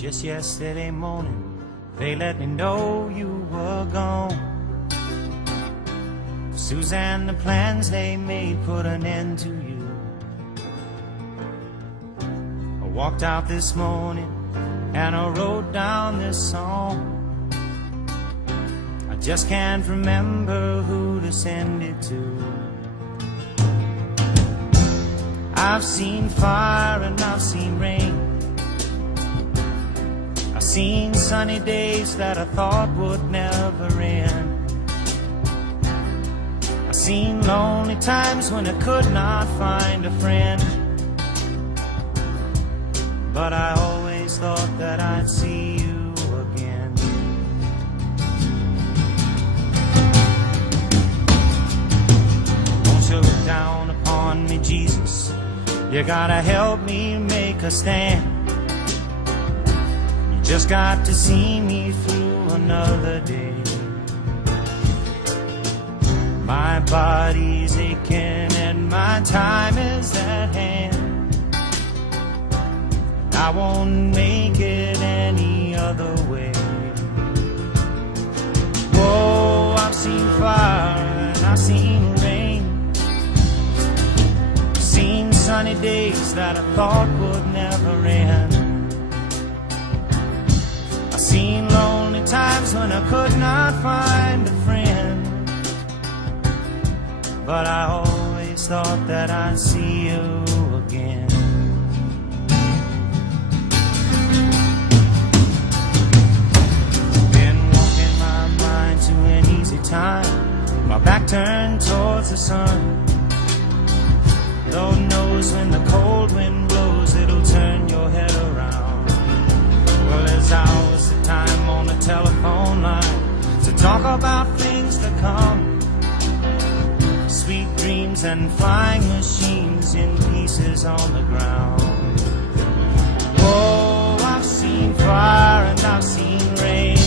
Just yesterday morning, they let me know you were gone. Suzanne, the plans they made put an end to you. I walked out this morning and I wrote down this song. I just can't remember who to send it to. I've seen fire and I've seen rain. I've seen sunny days that I thought would never end. I've seen lonely times when I could not find a friend. But I always thought that I'd see you again. Won't you look down upon me, Jesus? You gotta help me make a stand. You just got to see me through another day. My body's aching and my time is at hand. I won't make it any other way. Whoa, I've seen fire and I've seen rain. Seen sunny days that I thought would never end. I've seen lonely times when I could not find a friend. But I always thought that I'd see you again. Been walking my mind to an easy time, my back turned towards the sun. Lord knows when the cold wind blows, it'll turn your head around. Well, there's hours of time on the telephone line to talk about things to come. Sweet dreams and flying machines in pieces on the ground. Whoa, I've seen fire and I've seen rain.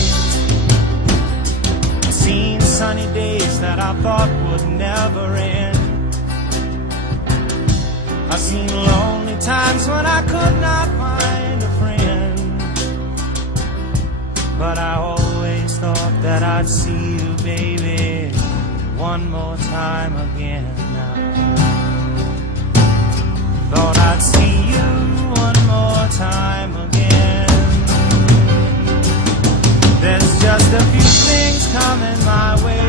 I've seen sunny days that I thought would never end. I've seen lonely times when I could not find a friend. But I always thought that I'd see you, baby, one more time again now. Thought I'd see you one more time again. There's just a few things coming my way.